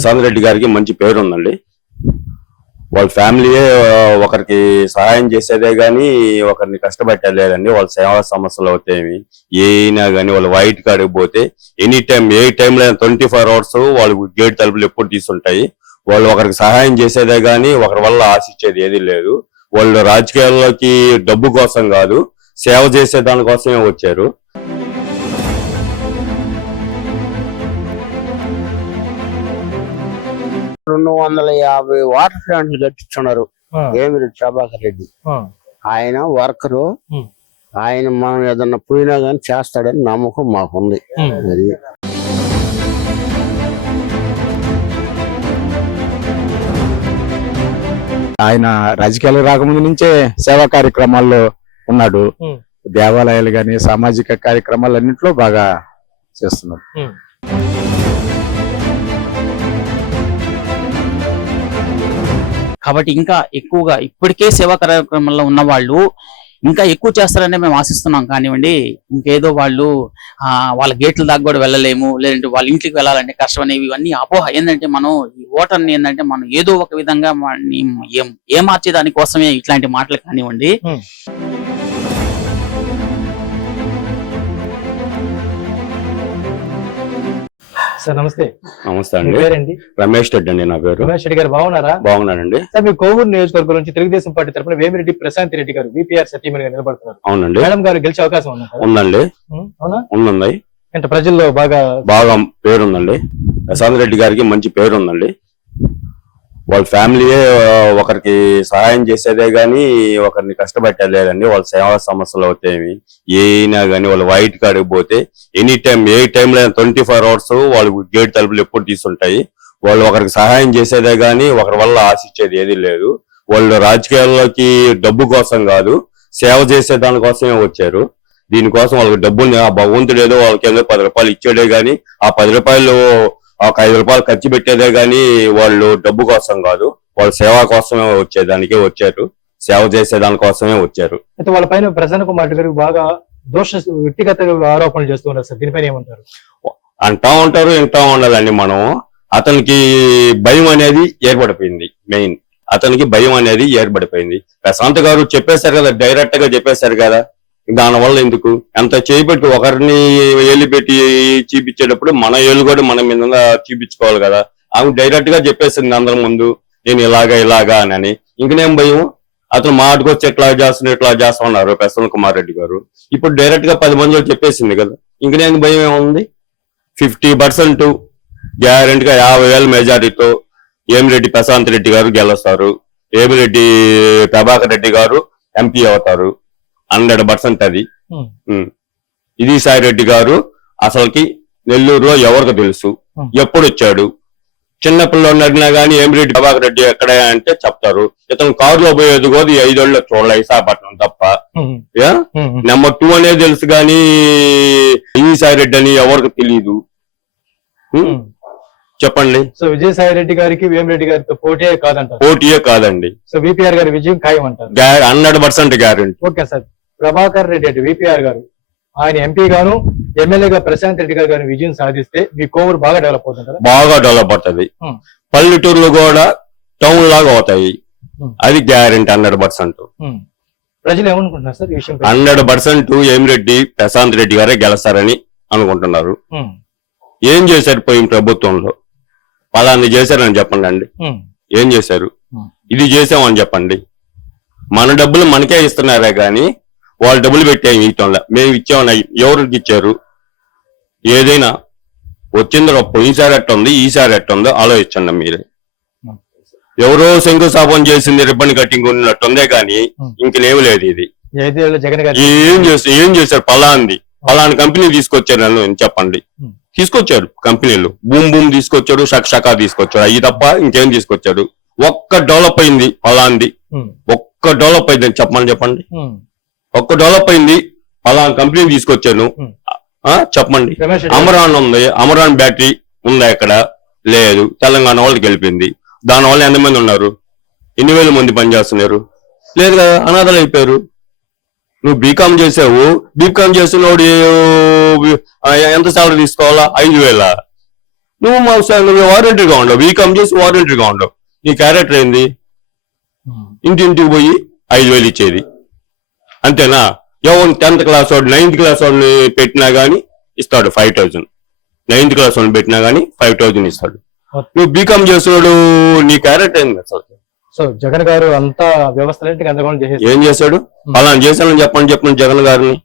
ప్రశాంత్ రెడ్డి గారికి మంచి పేరు ఉందండి. వాళ్ళ ఫ్యామిలీయే ఒకరికి సహాయం చేసేదే గాని ఒకరిని కష్టపెట్టలేదండి వాళ్ళ సేవా సమస్యలు అవుతాయి ఏనా గానీ వాళ్ళు వైట్ కాడికి పోతే ఎనీ టైం ఏ టైంలో ట్వంటీ ఫోర్ అవర్స్ వాళ్ళకి గేట్ తలుపులు ఎప్పుడు తీసుంటాయి వాళ్ళు ఒకరికి సహాయం చేసేదే గాని ఒకరి వల్ల ఆశించేది ఏది లేదు. వాళ్ళు రాజకీయాల్లోకి డబ్బు కోసం కాదు సేవ చేసే దానికోసమే వచ్చారు. రెండు వందల యాభై వాటర్ ప్లాంట్లు కట్టించున్నారు. వేమిరెడ్డి ప్రభాకర్ రెడ్డి? ఆయన వర్కరు. ఆయన మనం ఏదన్నా పోయినా గానీ చేస్తాడని నమ్మకం మాకుంది. అది. ఆయన రాజకీయాలకు రాకముందు నుంచే సేవా కార్యక్రమాల్లో ఉన్నాడు. దేవాలయాలు గాని సామాజిక కార్యక్రమాలన్నింటిలో బాగా చేస్తున్నాడు. కాబట్టి ఇంకా ఎక్కువగా ఇప్పటికే సేవా కార్యక్రమంలో ఉన్న వాళ్ళు ఇంకా ఎక్కువ చేస్తారని మేము ఆశిస్తున్నాం కానివ్వండి. ఇంకేదో వాళ్ళు వాళ్ళ గేట్ల దాకా కూడా వెళ్ళలేము లేదంటే వాళ్ళ ఇంటికి వెళ్ళాలంటే కష్టం అనేవి ఇవన్నీ అపోహ. ఏంటంటే మనం ఈ ఓటర్ని ఏంటంటే మనం ఏదో ఒక విధంగా వాడిని ఏం ఏమార్చే దానికోసమే ఇట్లాంటి మాటలు కానివ్వండి. సార్ నమస్తే. నమస్తే అండి. పేరండి రమేష్ రెడ్డి అండి నా పేరు. రమేష్ రెడ్డి గారు బాగున్నారా? బాగున్నానండి. సార్ మీ కోవూరు నియోజకవర్గం నుంచి తెలుగుదేశం పార్టీ తరఫున వేమిరెడ్డి ప్రశాంత్ రెడ్డి గారు విపిఆర్ సత్యమణి గారు నిలబడుతున్నారు. అవునండి. మేడం గారు గెలిచే అవకాశం ఉంది? ఉందండి. అవునా? ఉందండి. అంటే ప్రజల్లో బాగా బాగా పేరుందండి. ప్రశాంత్ రెడ్డి గారికి మంచి పేరు ఉందండి వాళ్ళ ఫ్యామిలీయే ఒకరికి సహాయం చేసేదే కానీ ఒకరిని కష్టపెట్టలేదండి వాళ్ళ సేవా సమస్యలు అవుతాయి ఏనా కానీ వాళ్ళు వైట్ కాడికి పోతే ఎనీ టైం ఏ టైంలో ట్వంటీ ఫోర్ అవర్స్ వాళ్ళు గేట్ తలుపులు ఎప్పుడు తీసుంటాయి వాళ్ళు ఒకరికి సహాయం చేసేదే కానీ ఒకరి వల్ల ఆశించేది ఏది లేదు. వాళ్ళు రాజకీయాల్లోకి డబ్బు కోసం కాదు సేవ చేసే దానికోసమే వచ్చారు. దీనికోసం వాళ్ళకి డబ్బుని ఆ భగవంతుడు ఏదో వాళ్ళకి ఏదో పది రూపాయలు ఇచ్చాడే కానీ ఆ పది రూపాయలు ఒక ఐదు రూపాయలు ఖర్చు పెట్టేదే గాని వాళ్ళు డబ్బు కోసం కాదు వాళ్ళు సేవ కోసమే వచ్చేదానికే వచ్చారు. సేవ చేసే దానికోసమే వచ్చారు. అయితే వాళ్ళ పైన ప్రసన్న కుమార్ గారు బాగా దోష వ్యక్తిగత ఆరోపణలు చేస్తున్నారు సార్. దీనిపైన ఏమంటారు? అంటా ఉంటారు వింటా ఉండాలండి మనం. అతనికి భయం అనేది ఏర్పడిపోయింది మెయిన్. అతనికి భయం అనేది ఏర్పడిపోయింది. ప్రశాంత్ గారు చెప్పేశారు కదా డైరెక్ట్గా చెప్పేశారు కదా. దానివల్ల ఎందుకు? ఎంత చేయబట్టి ఒకరిని ఏలు పెట్టి చూపించేటప్పుడు మన ఏలు కూడా మన మీద చూపించుకోవాలి కదా. ఆమె డైరెక్ట్గా చెప్పేసింది అందరి ముందు నేను ఇలాగా ఇలాగా అని ఇంకనేం భయం. అతను మాటకొచ్చి ఎట్లా చేస్తున్నా ఎట్లా చేస్తా ఉన్నారు ప్రసన్న కుమార్ రెడ్డి గారు. ఇప్పుడు డైరెక్ట్గా పది మందిలో చెప్పేసింది కదా. ఇంకనేం భయం ఏముంది? ఫిఫ్టీ పర్సెంట్ గ్యారెంటీగా యాభై వేల మెజారిటీతో ఏమిరెడ్డి ప్రశాంత్ రెడ్డి గారు గెలుస్తారు. ఏమిరెడ్డి ప్రభాకర్ రెడ్డి గారు ఎంపీ అవుతారు. హండ్రెడ్ పర్సెంట్ అది. ఇది సాయి రెడ్డి గారు అసలుకి నెల్లూరులో ఎవరికి తెలుసు. ఎప్పుడు వచ్చాడు? చిన్న పిల్లలు అడిగినా గానీ ఏమిరెడ్డి ప్రభాకర్ రెడ్డి ఎక్కడ అంటే చెప్తారు. ఇతను కారులో పోయేది కూడా ఈ ఐదేళ్ళు చూడాలి విశాఖపట్నం తప్ప. నెంబర్ టూ అనేది తెలుసు ఈ సాయి రెడ్డి అని ఎవరికి తెలియదు. చెప్పండి. సో విజయసాయి రెడ్డి గారికి వేమిరెడ్డి గారితో పోటీ కాదంటారు. పోటీయే కాదండి. సో విపిఆర్ గారి విజయం ఖాయం అంటారు hundred percent guarantee. Okay sir. Prabhakar Reddy అంటే విపిఆర్ గారు. ఆయన ఎంపీ గాను ఎమ్మెల్యేగా ప్రశాంత్ రెడ్డి గారు గారిని విజయం సాధిస్తే మీ కోవూరు బాగా డెవలప్ అవుతుంటారా బాగా డెవలప్ అవుతుంది. పల్లెటూర్లు కూడా టౌన్ లాగా అవుతాయి. అది గ్యారెంటీ హండ్రెడ్ పర్సెంట్. ప్రజలు ఏమనుకుంటున్నారు సార్ విషయం హండ్రెడ్ పర్సెంట్ ఏమిరెడ్డి ప్రశాంత్ రెడ్డి గారే గెలుస్తారని అనుకుంటున్నారు. ఏం చేశారు పోయిన ప్రభుత్వంలో? పలాన్ని చేశారని చెప్పండి అండి. ఏం చేశారు. ఇది చేసామని చెప్పండి. మన డబ్బులు మనకే ఇస్తున్నారే గాని వాళ్ళు డబ్బులు పెట్టే ఇవ్వటంలా మేము ఇచ్చామని ఎవరికి ఇచ్చారు? ఏదైనా వచ్చిందో పోయినసారి ఎట్ట ఉంది ఈసారి ఎట్ట ఉందో ఆలోచించండి మీరే. ఎవరో శంకుస్థాపన చేసింది రిబ్బన్ కట్టింగ్ ఉన్నట్టుందే కానీ. ఇంకనేమి లేదు ఇది. ఏం చేస్తారు ఏం చేశారు? పలాంది. పలాని కంపెనీ తీసుకొచ్చారు అని చెప్పండి. తీసుకొచ్చాడు కంపెనీలు. బూమ్ బూమ్ తీసుకొచ్చాడు షక్ షకా తీసుకొచ్చాడు. అయ్యి తప్ప ఇంకేం తీసుకొచ్చాడు? ఒక్క డెవలప్ అయింది పలాంది. ఒక్క డెవలప్ అయింది చెప్పమని చెప్పండి. ఒక్క డెవలప్ అయింది పలానా కంపెనీ తీసుకొచ్చాను. చెప్పండి. అమరాన్ ఉంది అమరాన్ బ్యాటరీ ఉందా ఇక్కడ? లేదు. తెలంగాణ వాళ్ళకి వెళ్ళిపోయింది. దానివల్ల ఎంతమంది ఉన్నారు? ఎన్ని వేల మంది పనిచేస్తున్నారు? లేదు కదా అనాథలు అయిపోయారు. నువ్వు బీకామ్ చేసావు. బీకామ్ చేసినోడు ఎంత సాలరీ తీసుకోవాలా? ఐదు వేల. నువ్వు మా నువ్వు వారంటీగా ఉండవు. బీకామ్ చేసి వారంటీగా ఉండవు. నీ క్యారెక్టర్ ఏంది? ఇంటింటికి పోయి ఐదు వేలు ఇచ్చేది. అంతేనా? ఎవరు టెన్త్ క్లాస్ వాడు నైన్త్ క్లాస్ వాడిని పెట్టినా గానీ ఇస్తాడు ఫైవ్ థౌజండ్. నైన్త్ క్లాస్ వాడిని పెట్టినా గానీ ఫైవ్ థౌజండ్ ఇస్తాడు. నువ్వు బీకామ్ చేసేవాడు నీ క్యారెక్టర్ ఏంది? అసలు సో జగన్ గారు అంతా వ్యవస్థలన్నింటికి గందరగోళం చేసేసి? ఏం చేశాడు? అలా చేశానని చెప్పండి చెప్పండి జగన్ గారిని.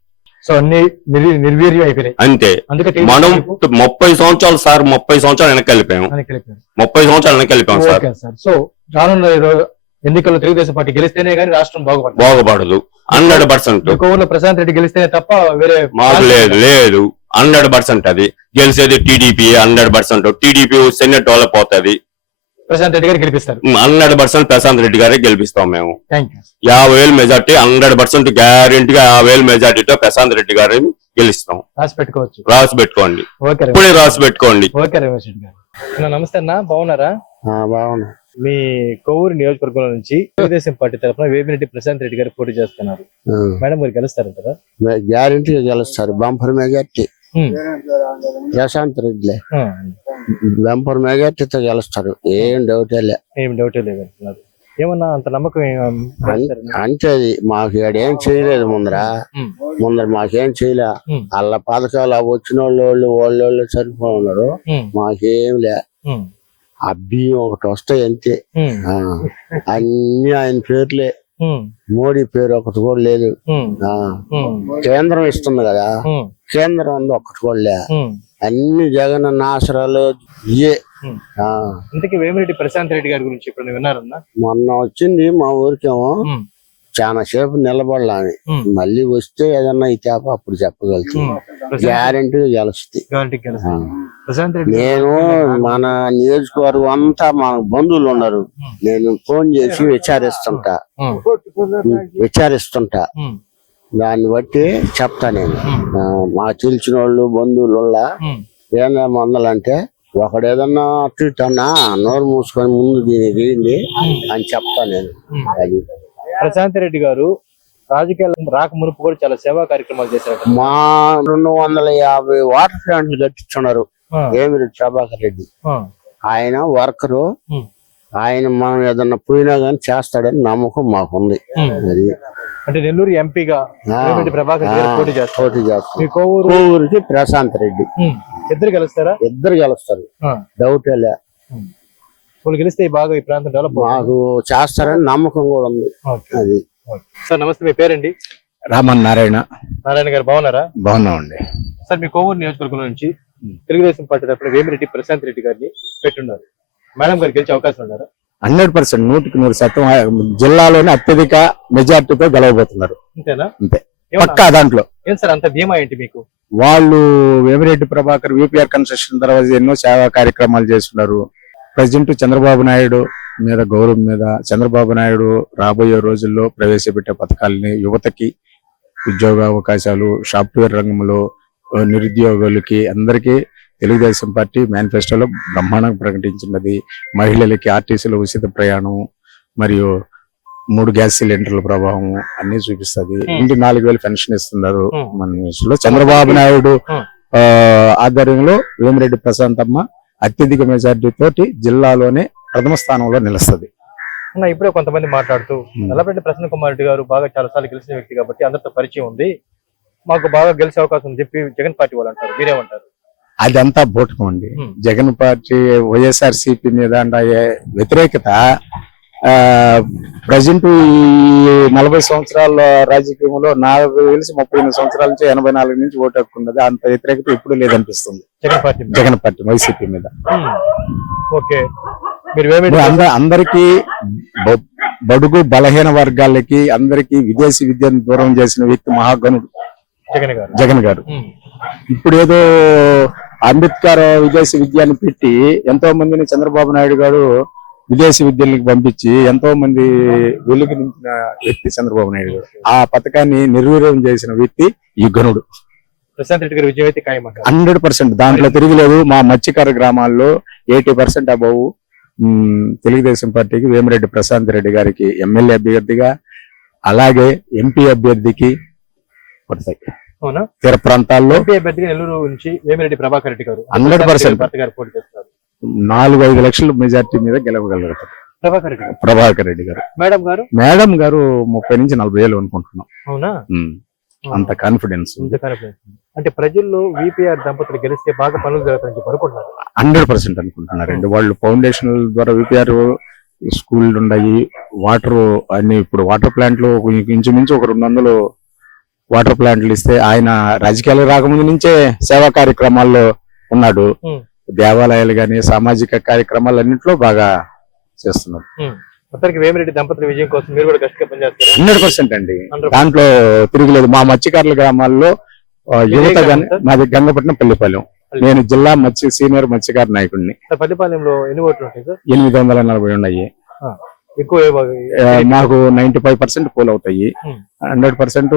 సో అన్ని నిర్వీ- నిర్వీర్యం అయిపోయినాయి. అంతే. మనం ముప్పై సంవత్సరాలు సార్ ముప్పై సంవత్సరాలు వెనక్కి వెళ్ళిపోయాం. వెనక్కి వెళ్ళిపోయారు. ముప్పై సంవత్సరాలు వెనక్కి వెళ్ళిపోయాం సార్. సో రానున్న ఎన్నికల్లో తెలుగుదేశం పార్టీ గెలిస్తేనే కానీ రాష్ట్రం బాగుపడుతుంది బాగుపడదు. Hundred percent. ఒక ఊర్లో ప్రశాంత్ రెడ్డి గెలిస్తేనే తప్ప వేరే మాకు లేదు లేదు. హండ్రెడ్ పర్సెంట్ అది. గెలిచేది టీడీపీ హండ్రెడ్ పర్సెంట్. టీడీపీ వస్తేనే డెవలప్ అవుతుంది ప్రశాంత్ రెడ్డి గారు గెలిపిస్తారు. హండ్రెడ్ పర్సెంట్ ప్రశాంత్ రెడ్డి గారే గెలిపిస్తాం మేము. యాభై వేలు మెజార్టీ హండ్రెడ్ పర్సెంట్ గ్యారెంటీగా యాభై వేలు మెజార్టీతో ప్రశాంత్ రెడ్డి గారిని గెలుస్తాం. రాసి పెట్టుకోవచ్చు. రాసి పెట్టుకోండి. ఇప్పుడే రాసి పెట్టుకోండి. ఓకే రమేష్ రెడ్డి గారు. అన్న, నమస్తే అన్న. బాగున్నారా? ఆ, బాగున్నా. మీ కొవ్వూరు నియోజకవర్గం నుంచి తెలుగుదేశం పార్టీ తరఫున వేమిరెడ్డి ప్రశాంత్ రెడ్డి గారు పోటీ చేస్తున్నారు. మేడం మీరు గెలుస్తారంటారా గ్యారంటీగా గెలుస్తారు. Bumper majority. ప్రశాంత్ రెడ్డిలే. ఆ, బంపర్ మెజార్టీతో గెలుస్తారు. ఏం డౌటే లే. ఏం డౌట్ లేదు ఏమన్నా అంత నమ్మకం అంటే మాకు ఏం చేయలేదు ముందర. ముందర మాకేం చేయలే. వాళ్ళ పథకాలు వచ్చిన వాళ్ళు వాళ్ళు సరిపోయి ఉన్నారు. హ్మ్. మాకేం లే. ఆ బియ్యం ఒకటి వస్తాయి అంతే. అన్ని ఆయన పేర్లే. మోడీ పేరు ఒకటి కూడా లేదు. కేంద్రం ఇస్తుంది కదా. కేంద్రం ఉంది ఒకటి కూడా లే. అన్ని జగన్ నాశరాలు ఇయే. ఇంతకీ వేమిరెడ్డి ప్రశాంత్ రెడ్డి గారి గురించి ఇప్పుడు విన్నారన్నా మొన్న వచ్చింది మా ఊరికేమో. చాలా సేపు నిలబడాలని. హ్మ్. మళ్ళీ వస్తే ఏదన్నా ఈ తేప అప్పుడు చెప్పగలుగుతాం. గ్యారంటీగా గెలుస్తుంది నేను మన నియోజకవర్గం అంతా మన బంధువులు ఉన్నారు. నేను ఫోన్ చేసి విచారిస్తుంటా. విచారిస్తుంటా. దాన్ని బట్టి చెప్తా నేను. మా తెలిసిన వాళ్ళు బంధువులు. ఏందా మందలంటే ఒకడు ఏదన్నా అటు ఇటు అన్నా నోరు మూసుకొని ముందు దీనికి అని చెప్తా నేను. అది ప్రశాంత్ రెడ్డి గారు రాజకీయాలు రాక మునుపు కూడా చాలా సేవా కార్యక్రమాలు చేశారట. మా రెండు వందల యాభై వాటర్ ప్లాంట్లు కట్టించున్నారు. ఏమిరెడ్డి ప్రభాకర్ రెడ్డి? ఆయన వర్కరు. ఆయన మనం ఏదన్నా పోయినా గానీ చేస్తాడని నమ్మకం మాకుంది. అది. అంటే నెల్లూరు ఎంపీగా ప్రభాకర్ పోటీ చేస్తారు. కోవూరికి ప్రశాంత్ రెడ్డి. ఇద్దరు గెలుస్తారా? ఇద్దరు గెలుస్తారు. ఆ, డౌట్ లే. వాళ్ళు గెలిస్తే ఈ బాగా ఈ ప్రాంతం డెవలప్ అవుతుంది. మాకు చేస్తారని నమ్మకం కూడా ఉంది. అది. సార్ నమస్తే మీ పేరండి? రామన్ నారాయణ. నారాయణ గారు బాగున్నారా? బాగున్నామండి. సార్ మీ కోవూరు నియోజకవర్గం నుంచి తెలుగుదేశం పార్టీ తరఫున వేమిరెడ్డి ప్రశాంత్ రెడ్డి గారిని పెట్టున్నారు. మేడం గారు గెలిచే అవకాశం ఉన్నారా? హండ్రెడ్ పర్సెంట్ నూటికి నూరు శాతం జిల్లాలోనే అత్యధిక మెజార్టీతో గెలవబోతున్నారు. అంతేనా? అంతే? పక్కా దాంట్లో. ఏం సార్ అంత ధీమా ఏంటి మీకు? వాళ్ళు వేమిరెడ్డి ప్రభాకర్ విపిఆర్ కన్స్ట్రక్షన్ తర్వాత ఎన్నో సేవా కార్యక్రమాలు చేస్తున్నారు. ప్రజెంట్ చంద్రబాబు నాయుడు మీద గౌరవం మీద చంద్రబాబు నాయుడు రాబోయే రోజుల్లో ప్రవేశపెట్టే పథకాలని యువతకి ఉద్యోగ అవకాశాలు సాఫ్ట్వేర్ రంగంలో నిరుద్యోగులకి అందరికీ తెలుగుదేశం పార్టీ మేనిఫెస్టోలో బ్రహ్మాండంగా ప్రకటించినది మహిళలకి ఆర్టీసీలో ఉచిత ప్రయాణం మరియు మూడు గ్యాస్ సిలిండర్ల ప్రభావం అన్ని చూపిస్తది. ఇంటి నాలుగు వేలు పెన్షన్ ఇస్తున్నారు. మన చంద్రబాబు నాయుడు. ఆ, ఆధ్వర్యంలో వేమిరెడ్డి ప్రశాంతమ్మ అత్యధిక మెజార్టీ తోటి జిల్లాలోనే ప్రథమ స్థానంలో నిలుస్తుంది. అన్న ఇప్పుడే కొంతమంది మాట్లాడుతూ. నల్లపరెడ్డి ప్రసన్న కుమార్ రెడ్డి గారు బాగా చాలా సార్లు గెలిచిన వ్యక్తి కాబట్టి అందరితో పరిచయం ఉంది. మాకు బాగా గెలిచే అవకాశం ఉంది చెప్పి జగన్ పార్టీ వాళ్ళు అంటారు. మీరేమంటారు? అదంతా బూటకం అండి. జగన్ పార్టీ వైఎస్ఆర్ సిపి మీద వ్యతిరేకత ప్రజెంట్ ఈ నలభై సంవత్సరాల రాజకీయంలో నాకు తెలిసి ముప్పై ఎనిమిది సంవత్సరాల నుంచి ఎనభై నాలుగు నుంచి ఓటు హక్కున్నది అంత వ్యతిరేకత ఎప్పుడు లేదనిపిస్తుంది Jagan party. Jagan party YCP మీద. ఓకే అందరికి బడుగు బలహీన వర్గాలకి అందరికి విదేశీ విద్యను దూరం చేసిన వ్యక్తి మహాగణుడు జగన్ గారు జగన్ గారు. ఇప్పుడు ఏదో అంబేద్కర్ విదేశీ విద్యను పెట్టి ఎంతో మందిని చంద్రబాబు నాయుడు గారు విదేశీ విద్యలకు పంపించి ఎంతో మంది వెలుగు నింపిన వ్యక్తి చంద్రబాబు నాయుడు గారు. ఆ పథకాన్ని నిర్వీర్యం చేసిన వ్యక్తి ఈ గనుడు. ప్రశాంత్ రెడ్డి గారి విజయం అయితే ఖాయం హండ్రెడ్ పర్సెంట్. దాంట్లో తిరిగిలేదు. మా మత్స్యకార గ్రామాల్లో ఎయిటీ పర్సెంట్ అబౌవ్ తెలుగుదేశం పార్టీకి వేమిరెడ్డి ప్రశాంత్ రెడ్డి గారికి ఎమ్మెల్యే అభ్యర్థిగా అలాగే ఎంపీ అభ్యర్థికి పడతాయి. తీర ప్రాంతాల్లో అభ్యర్థిగా నెల్లూరు నుంచి వేమిరెడ్డి ప్రభాకర్ రెడ్డి గారు. 100% భర్త గారు పోటీ చేస్తారు. నాలుగు ఐదు లక్షల మెజార్టీ మీద గెలవగలుగుతారు ప్రభాకర్ రెడ్డి గారు. ప్రభాకర్ రెడ్డి గారు. మేడం గారు? మేడం గారు ముప్పై నుంచి నలభై వేలు అనుకుంటున్నాం. అవునా? అంత కాన్ఫిడెన్స్. అంటే ప్రజల్లో విపిఆర్ దంపతులు గెలిస్తే బాగా పనులు జరుగుతాయని చెప్పి అనుకుంటున్నారు. హండ్రెడ్ పర్సెంట్ అనుకుంటున్నారండి వాళ్ళు ఫౌండేషన్ ద్వారా విపిఆర్ స్కూల్ ఉన్నాయి వాటర్ అన్ని ఇప్పుడు వాటర్ ప్లాంట్లు ఇంచుమించు ఒక రెండు వందలు వాటర్ ప్లాంట్లు ఇస్తే ఆయన రాజకీయాలకు రాకముందు నుంచే సేవా కార్యక్రమాల్లో ఉన్నాడు. దేవాలయాలు గాని సామాజిక కార్యక్రమాలు అన్నింటిలో బాగా చేస్తున్నారు మొత్తానికి వేమిరెడ్డి దంపతుల విజయం కోసం మీరు కూడా పనిచేస్తారు? హండ్రెడ్ పర్సెంట్ అండి. 100%. దాంట్లో తిరుగులేదు. మా మత్స్యకారుల గ్రామాల్లో యువత? మాది గంగపట్నం పెళ్ళిపాలెం నేను జిల్లా మత్స్య సీనియర్ మత్స్యకార నాయకుడిని. పల్లిపాలెంలో ఎన్ని ఓట్లు ఉంటాయి సార్? ఎనిమిది వందల నలభై ఉన్నాయి. ఎక్కువ మాకు నైన్టీ ఫైవ్ పర్సెంట్ పోల్ అవుతాయి. హండ్రెడ్ పర్సెంట్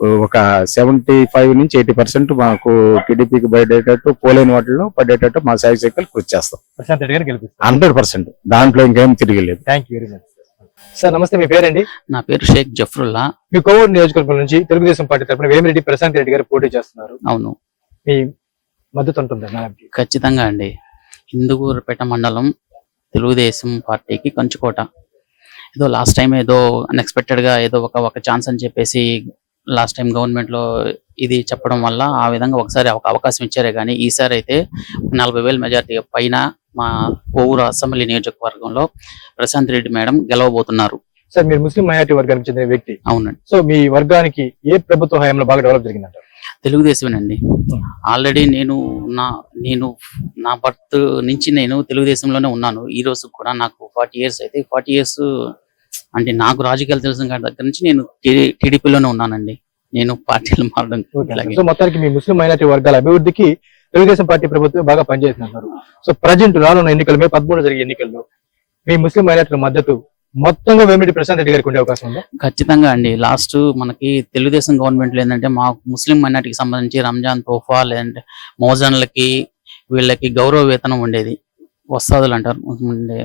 ఒక సెవెంటీ ఫైవ్ నుంచి ఎయిటీ పర్సెంట్ మాకు టీడీపీకి పడేటట్టు పోలేని వాటిలో పడేటట్టు మా సాయి సైకిల్ కృషి చేస్తాం ప్రశాంత్ రెడ్డి గారు గెలిపిస్తారు హండ్రెడ్ పర్సెంట్ దాంట్లో ఇంకేం తిరిగిలేదు thank you very much sir నమస్తే మీ పేరండి? నా పేరు షేక్ జఫరుల్లా. మీ కోవూరు నియోజకవర్గం నుంచి తెలుగుదేశం పార్టీ తరఫున వేమిరెడ్డి ప్రశాంత్ రెడ్డి గారు పోటీ చేస్తున్నారు. అవును. మీ మద్దతు ఉంటుంది ఖచ్చితంగా అండి. హిందూపేట మండలం తెలుగుదేశం పార్టీకి కంచుకోట. ఏదో లాస్ట్ టైం ఏదో అన్ఎక్స్పెక్టెడ్గా ఏదో ఒక ఒక ఛాన్స్ అని చెప్పేసి లాస్ట్ టైం గవర్నమెంట్లో ఇది చెప్పడం వల్ల ఆ విధంగా ఒకసారి ఒక అవకాశం ఇచ్చారే కానీ ఈసారి అయితే నలభై వేల మెజార్టీ పైన మా కోవూరు అసెంబ్లీ నియోజకవర్గంలో ప్రశాంత్ రెడ్డి మేడం గెలవబోతున్నారు. సార్ మీరు ముస్లిం మైనార్టీ వర్గానికి చెందిన వ్యక్తి. అవునండి. సో మీ వర్గానికి ఏ ప్రభుత్వ హయాంలో బాగా డెవలప్ జరిగిందంటారు? తెలుగుదేశమేనండి. ఆల్రెడీ నేను నా నేను నా బర్త్ నుంచి నేను తెలుగుదేశంలోనే ఉన్నాను. ఈ రోజు కూడా నాకు ఫార్టీ ఇయర్స్ అయితే ఫార్టీ ఇయర్స్ అంటే నాకు రాజకీయాలు తెలిసిన దగ్గర నుంచి నేను టీడీపీలోనే ఉన్నానండి. నేను పార్టీలు మారడం. సో మొత్తానికి మీ ముస్లిం మైనార్టీ వర్గాల అభివృద్ధికి తెలుగుదేశం పార్టీ ప్రభుత్వం బాగా పనిచేస్తున్నారు. సో ప్రజెంట్ రానున్న ఎన్నికలు మే పదమూడు జరిగే ఎన్నికల్లో మీ ముస్లిం మైనార్టీల మద్దతు మొత్తంగా వేమిరెడ్డి ప్రశాంత్ రెడ్డి గారికి ఉండే అవకాశం ఉందా? ఖచ్చితంగా అండి. లాస్ట్ మనకి తెలుగుదేశం గవర్నమెంట్లో ఏంటంటే మా ముస్లిం మైనార్టీకి సంబంధించి రంజాన్ తోఫా లేదంటే మోజన్లకి వీళ్ళకి గౌరవ వేతనం ఉండేది. వస్తాదులు అంటారు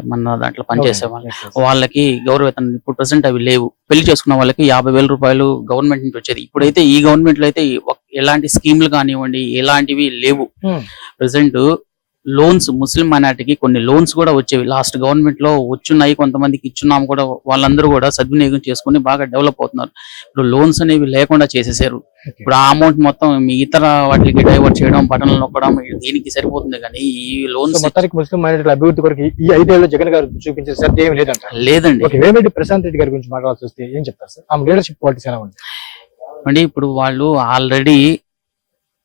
మన దాంట్లో పనిచేసే వాళ్ళు. వాళ్ళకి. గౌరవ వేతనం ఇప్పుడు ప్రెసెంట్ అవి లేవు. పెళ్ళి చేసుకున్న వాళ్ళకి యాభై వేల రూపాయలు గవర్నమెంట్ నుంచి వచ్చేది. ఇప్పుడైతే ఈ గవర్నమెంట్లో అయితే ఎలాంటి స్కీమ్లు కానివ్వండి ఎలాంటివి లేవు. Hmm. ప్రెసెంట్ లోన్స్ ముస్లిం మైనార్టీకి కొన్ని లోన్స్ కూడా వచ్చేవి. లాస్ట్ గవర్నమెంట్లో వచ్చున్నాయి కొంతమందికి ఇచ్చున్నాము కూడా వాళ్ళందరూ కూడా సద్వినియోగం చేసుకుని బాగా డెవలప్ అవుతున్నారు. ఇప్పుడు లోన్స్ అనేవి లేకుండా చేసేసారు. ఇప్పుడు ఆ అమౌంట్ మొత్తం మీ ఇతర వాటికి డైవర్ట్ చేయడం బటన్లు నొక్కడం దీనికి సరిపోతుంది కానీ ఈ లోన్స్ మొత్తానికి ముస్లిం మైనార్టీల అభివృద్ధి కొరకు ఈ ఐదేళ్ళలో జగన్ గారు ఏమి లేదంటారు లేదండి. వేమిరెడ్డి ప్రశాంత్ రెడ్డి గారి గురించి మాట్లాడాల్సి వస్తే ఏం చెప్తారు సార్? ఆమె లీడర్షిప్ క్వాలిటీస్ ఎలా ఉంది? అంటే ఇప్పుడు వాళ్ళు ఆల్రెడీ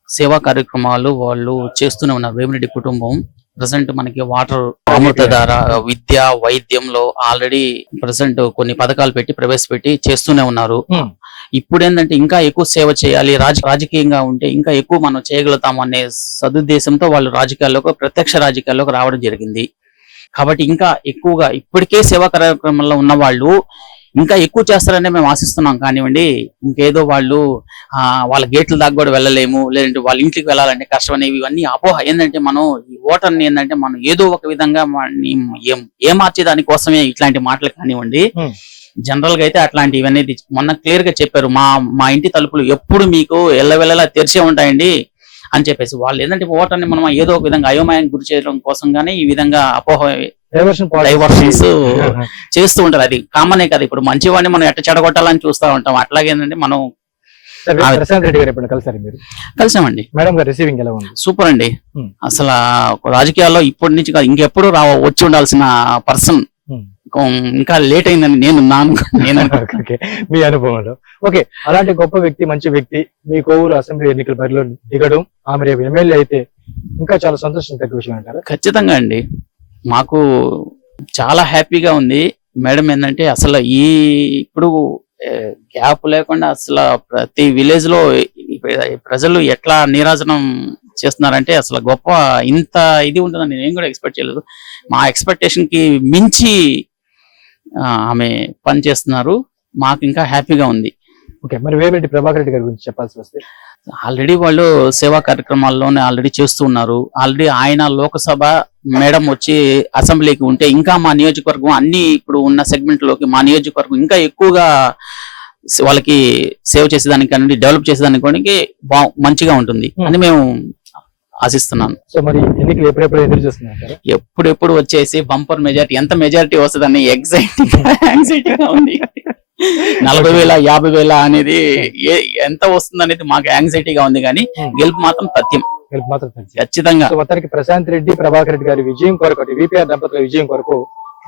సేవా కార్యక్రమాలు వాళ్ళు చేస్తూనే ఉన్నారు. వేమిరెడ్డి కుటుంబం ప్రజెంట్ మనకి వాటర్ అమృతధార విద్య వైద్యంలో ఆల్రెడీ ప్రజెంట్ కొన్ని పథకాలు పెట్టి ప్రవేశపెట్టి చేస్తూనే ఉన్నారు. Hmm. ఇప్పుడు ఏంటంటే ఇంకా ఎక్కువ సేవ చేయాలి రాజ రాజకీయంగా ఉంటే ఇంకా ఎక్కువ మనం చేయగలుగుతాం అనే సదుద్దేశంతో వాళ్ళు రాజకీయాల్లోకి ప్రత్యక్ష రాజకీయాల్లోకి రావడం జరిగింది. కాబట్టి ఇంకా ఎక్కువగా ఇప్పటికే సేవా కార్యక్రమంలో ఉన్న వాళ్ళు ఇంకా ఎక్కువ చేస్తారనే మేము ఆశిస్తున్నాం కానివ్వండి. ఇంకేదో వాళ్ళు ఆ వాళ్ళ గేట్ల దాకా కూడా వెళ్ళలేము. లేదంటే వాళ్ళ ఇంటికి వెళ్ళాలంటే కష్టం అనేవి ఇవన్నీ అపోహ. ఏంటంటే మనం ఈ ఓటర్ని ఏంటంటే మనం ఏదో ఒక విధంగా ఏం ఏమార్చే దానికోసమే ఇట్లాంటి మాటలు కానివ్వండి. జనరల్గా అయితే అట్లాంటివి అనేది మొన్న క్లియర్గా చెప్పారు. మా మా ఇంటి తలుపులు ఎప్పుడు మీకు ఎల్లవెల్లలా తెరిచే ఉంటాయండి అని చెప్పేసి. వాళ్ళు ఏంటంటే ఓటర్ని మనం ఏదో ఒక విధంగా అయోమయానికి గురి చేయడం కోసం గానీ ఈ విధంగా అపోహ డైవర్షన్స్ చేస్తూ ఉంటారు. అది కామనే కదా. ఇప్పుడు మంచివాడిని మనం ఎట్ట చెడగొట్టాలని చూస్తా ఉంటాం. అట్లాగే ఏంటంటే మనం ప్రశాంత్ రెడ్డి గారు ఎప్పుడు కలిసారు మీరు? కలిసామండి. మేడం గారు రిసీవింగ్ ఎలా ఉంది? సూపర్ అండి. Hmm. అసలు రాజకీయాల్లో ఇప్పటి నుంచి కాదు ఇంకెప్పుడు రా వచ్చి ఉండాల్సిన పర్సన్ Hmm. ఇంకా లేట్ అయిందని నేను నాను మీ అనుభవంలో. ఓకే అలాంటి గొప్ప వ్యక్తి మంచి వ్యక్తి మీ కోవూరు అసెంబ్లీ ఎన్నికల బరిలో దిగడం ఆమె రేపు ఎమ్మెల్యే అయితే ఇంకా చాలా సంతోషించదగ్గ విషయం అంటారు? ఖచ్చితంగా అండి. మాకు చాలా హ్యాపీగా ఉంది. మేడం ఏంటంటే అసలు ఈ ఇప్పుడు గ్యాప్ లేకుండా అసలు ప్రతి విలేజ్లో ప్రజలు ఎట్లా నీరాజనం చేస్తున్నారంటే అసలు గొప్ప ఇంత ఇది ఉంటుందని నేను కూడా ఎక్స్పెక్ట్ చేయలేదు. మా ఎక్స్పెక్టేషన్కి మించి ఆమె పని చేస్తున్నారు మాకు ఇంకా హ్యాపీగా ఉంది. ఓకే మరి వేమిరెడ్డి ప్రభాకర్ రెడ్డి గారి గురించి చెప్పాల్సి వస్తే. ఆల్రెడీ వాళ్ళు సేవా కార్యక్రమాల్లోనే ఆల్రెడీ చేస్తూ ఉన్నారు. ఆల్రెడీ ఆయన లోకసభ మేడం వచ్చి అసెంబ్లీకి ఉంటే ఇంకా మా నియోజకవర్గం అన్ని ఇప్పుడు ఉన్న సెగ్మెంట్లోకి మా నియోజకవర్గం ఇంకా ఎక్కువగా వాళ్ళకి సేవ్ చేసేదానికి కానీ డెవలప్ చేసేదానికి కూడా బా మంచిగా ఉంటుంది Hmm. అని మేము ఆశిస్తున్నాను సో మరి ఎన్నికలు ఎప్పుడెప్పుడు ఎదురు చూస్తున్నారు? సార్ ఎప్పుడెప్పుడు వచ్చేసి బంపర్ మెజారిటీ ఎంత మెజారిటీ వస్తుందని ఎగ్జైటింగ్ యాంగ్జైటీగా ఉంది. నలభై వేల యాభై వేల అనేది ఏ- ఎంత వస్తుంది అనేది మాకు యాంగ్జైటీగా ఉంది కానీ. గెలుపు మాత్రం సత్యం. గెలుపు మాత్రం ఖచ్చితం. ఖచ్చితంగా. మొత్తానికి ప్రశాంత్ రెడ్డి ప్రభాకర్ రెడ్డి గారి విజయం కొరకు విపిఆర్ దంపతుల విజయం కొరకు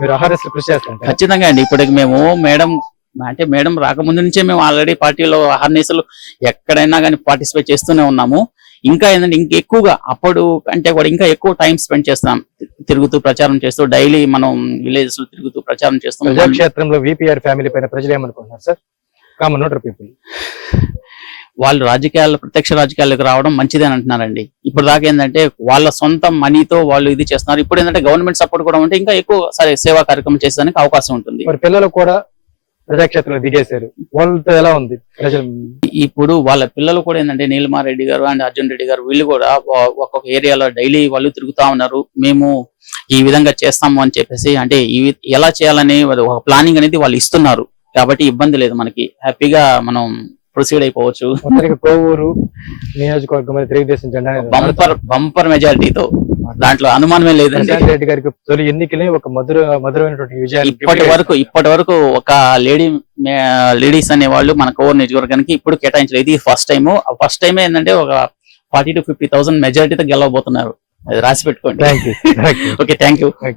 మీరు అహర్నిశలు కృషి చేస్తుంటారు. ఖచ్చితంగా అండి. ఇప్పటికి మేము మేడం అంటే మేడం రాకముందు నుంచే మేము ఆల్రెడీ పార్టీలో హర్నేసులు ఎక్కడైనా కానీ పార్టిసిపేట్ చేస్తూనే ఉన్నాము. ఇంకా ఏంటంటే ఇంకా ఎక్కువగా అప్పుడు అంటే కూడా ఇంకా ఎక్కువ టైం స్పెండ్ చేస్తాం. తిరుగుతూ ప్రచారం చేస్తూ డైలీ మనం విలేజెస్లో తిరుగుతూ ప్రచారం చేస్తాం ప్రజాక్షేత్రంలో విపిఆర్ ఫ్యామిలీ పైన ప్రజలు ఏమనుకుంటున్నారు సార్ కామన్ నోటర్ పీపుల్ వాళ్ళు రాజకీయాల్లో ప్రత్యక్ష రాజకీయాలకు రావడం మంచిదే అని అంటున్నారండి. ఇప్పుడు దాకా ఏంటంటే వాళ్ళ సొంత మనీతో వాళ్ళు ఇది చేస్తున్నారు. ఇప్పుడు ఏంటంటే గవర్నమెంట్ సపోర్ట్ కూడా ఉంటే ఇంకా ఎక్కువ సరే సేవా కార్యక్రమం చేసేదానికి అవకాశం ఉంటుంది. పిల్లలు కూడా ప్రజాక్షేత్రంలో దిగేశారు. వాళ్ళతో ఎలా ఉంది ప్రజలు? ఇప్పుడు వాళ్ళ పిల్లలు కూడా ఏంటంటే నీలమారెడ్డి గారు అండ్ అర్జున్ రెడ్డి గారు వీళ్ళు కూడా ఒక్కొక్క ఏరియాలో డైలీ వాళ్ళు తిరుగుతా ఉన్నారు. మేము ఈ విధంగా చేస్తాము అని చెప్పేసి అంటే ఎలా చేయాలని ఒక ప్లానింగ్ అనేది వాళ్ళు ఇస్తున్నారు. కాబట్టి ఇబ్బంది లేదు మనకి. హ్యాపీగా మనం ప్రొసీడ్ అయిపోవచ్చు. కోవూరు నియోజకవర్గం తెలుగుదేశం జెండా బంపర్ బంపర్ మెజారిటీతో దాంట్లో అనుమానమే లేదండి. రెడ్డి గారికి తొలి ఎన్నికలే ఒక మధుర మధురమైనటువంటి విజయాన్ని ఇప్పటి వరకు ఇప్పటి వరకు ఒక లేడీ లేడీస్ అనే వాళ్ళు మన కోవూరు నియోజకవర్గానికి ఇప్పుడు కేటాయించలేదు. ఇది ఫస్ట్ టైం ఫస్ట్ టైం ఏంటంటే ఒక ఫార్టీ టు ఫిఫ్టీ థౌసండ్ మెజారిటీతో గెలవబోతున్నారు. అది రాసి పెట్టుకోండి. Okay thank you